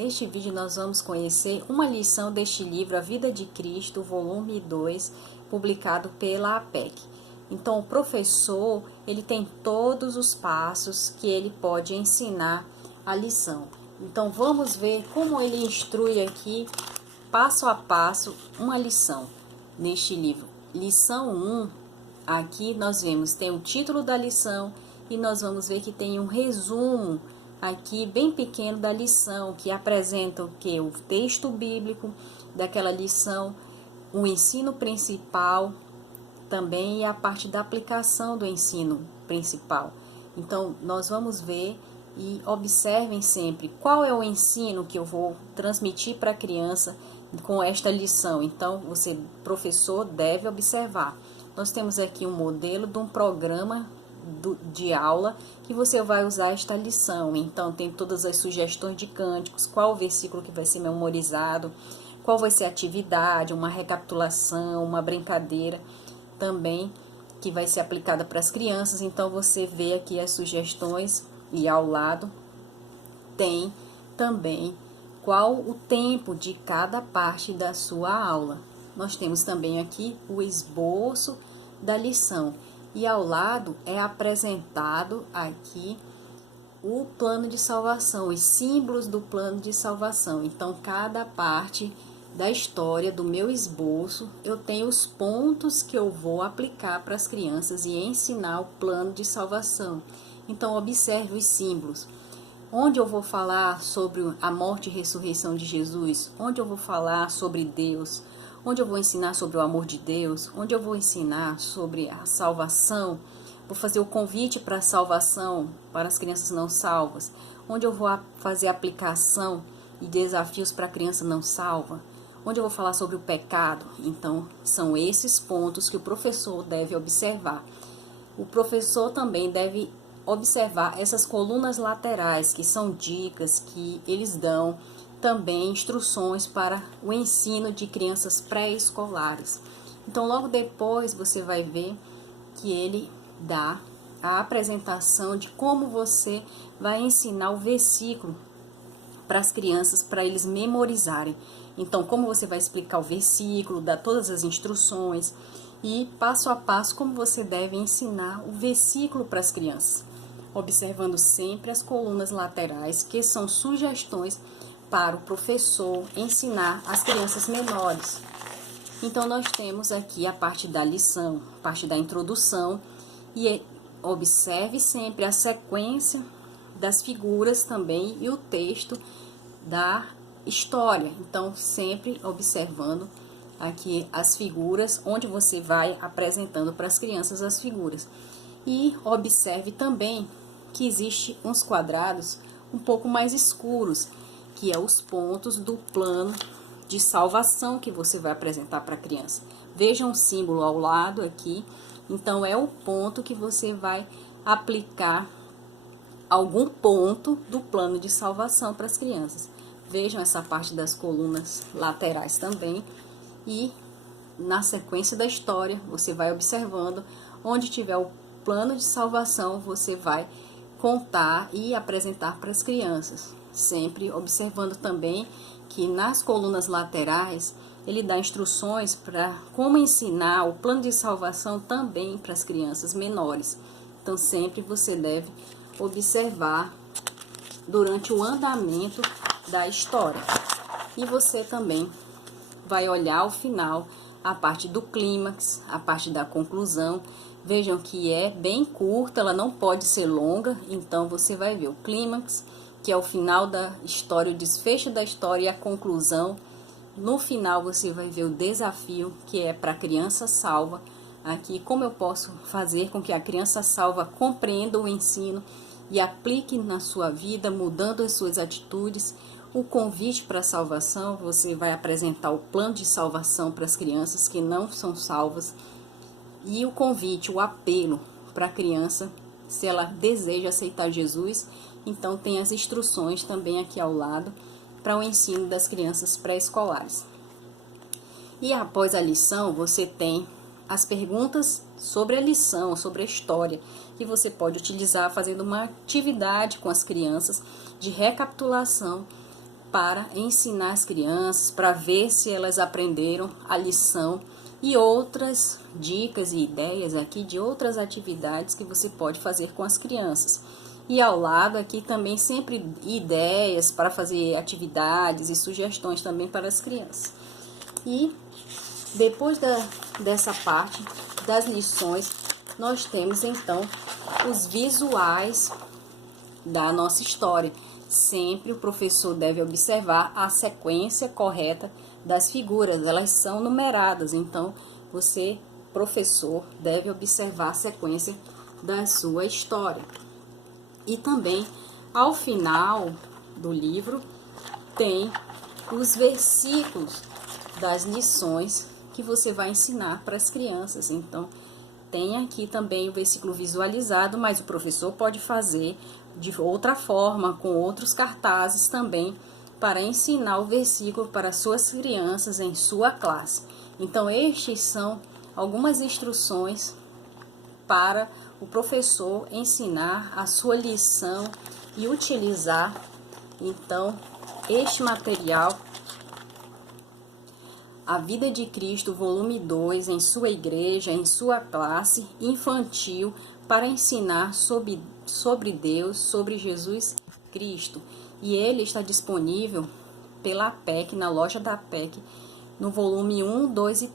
Neste vídeo nós vamos conhecer uma lição deste livro, A Vida de Cristo, volume 2, publicado pela APEC. Então, o professor, ele tem todos os passos que ele pode ensinar a lição. Então, vamos ver como ele instrui aqui, passo a passo, uma lição neste livro. Lição 1, aqui nós vemos, tem o título da lição e nós vamos ver que tem um resumo aqui bem pequeno da lição, que apresenta o que? O texto bíblico daquela lição, o ensino principal também e a parte da aplicação do ensino principal. Então, nós vamos ver e observem sempre qual é o ensino que eu vou transmitir para a criança com esta lição. Então, você, professor, deve observar. Nós temos aqui um modelo de um programa de aula que você vai usar esta lição. Então, tem todas as sugestões de cânticos, qual o versículo que vai ser memorizado, qual vai ser a atividade, uma recapitulação, uma brincadeira também que vai ser aplicada para as crianças. Então, você vê aqui as sugestões e ao lado tem também qual o tempo de cada parte da sua aula. Nós temos também aqui o esboço da lição. E ao lado é apresentado aqui o plano de salvação, os símbolos do plano de salvação. Então, cada parte da história do meu esboço, eu tenho os pontos que eu vou aplicar para as crianças e ensinar o plano de salvação. Então, observe os símbolos. Onde eu vou falar sobre a morte e ressurreição de Jesus, onde eu vou falar sobre Deus, onde eu vou ensinar sobre o amor de Deus, onde eu vou ensinar sobre a salvação, vou fazer o convite para a salvação para as crianças não salvas, onde eu vou fazer aplicação e desafios para a criança não salva, onde eu vou falar sobre o pecado. Então, são esses pontos que o professor deve observar. O professor também deve observar essas colunas laterais, que são dicas que eles dão, também instruções para o ensino de crianças pré-escolares. Então, logo depois você vai ver que ele dá a apresentação de como você vai ensinar o versículo para as crianças, para eles memorizarem. Então, como você vai explicar o versículo, dar todas as instruções e passo a passo como você deve ensinar o versículo para as crianças, observando sempre as colunas laterais, que são sugestões para o professor ensinar as crianças menores. Então, nós temos aqui a parte da lição, a parte da introdução, e observe sempre a sequência das figuras também e o texto da história. Então, sempre observando aqui as figuras, onde você vai apresentando para as crianças as figuras. E observe também que existe uns quadrados um pouco mais escuros, que é os pontos do plano de salvação que você vai apresentar para a criança. Veja um símbolo ao lado aqui, então é o ponto que você vai aplicar algum ponto do plano de salvação para as crianças. Vejam essa parte das colunas laterais também, e na sequência da história você vai observando onde tiver o plano de salvação, você vai contar e apresentar para as crianças, sempre observando também que nas colunas laterais ele dá instruções para como ensinar o plano de salvação também para as crianças menores. Então, sempre você deve observar durante o andamento da história. E você também vai olhar ao final a parte do clímax, a parte da conclusão. Vejam que é bem curta, ela não pode ser longa, então você vai ver o clímax, que é o final da história, o desfecho da história e a conclusão. No final você vai ver o desafio, que é para a criança salva. Aqui, como eu posso fazer com que a criança salva compreenda o ensino e aplique na sua vida, mudando as suas atitudes. O convite para a salvação, você vai apresentar o plano de salvação para as crianças que não são salvas. E o convite, o apelo para a criança, se ela deseja aceitar Jesus, então tem as instruções também aqui ao lado para o ensino das crianças pré-escolares. E após a lição, você tem as perguntas sobre a lição, sobre a história, que você pode utilizar fazendo uma atividade com as crianças de recapitulação para ensinar as crianças, para ver se elas aprenderam a lição, e outras dicas e ideias aqui de outras atividades que você pode fazer com as crianças. E ao lado aqui também sempre ideias para fazer atividades e sugestões também para as crianças. E depois dessa parte das lições, nós temos então os visuais da nossa história. Sempre o professor deve observar a sequência correta das figuras, elas são numeradas, então você, professor, deve observar a sequência da sua história. E também, ao final do livro, tem os versículos das lições que você vai ensinar para as crianças. Então, tem aqui também o versículo visualizado, mas o professor pode fazer de outra forma, com outros cartazes também, para ensinar o versículo para suas crianças em sua classe. Então, estes são algumas instruções para o professor ensinar a sua lição e utilizar, então, este material, A Vida de Cristo, volume 2, em sua igreja, em sua classe infantil, para ensinar sobre Deus, sobre Jesus Cristo. E ele está disponível pela APEC, na loja da APEC, no volume 1, 2 e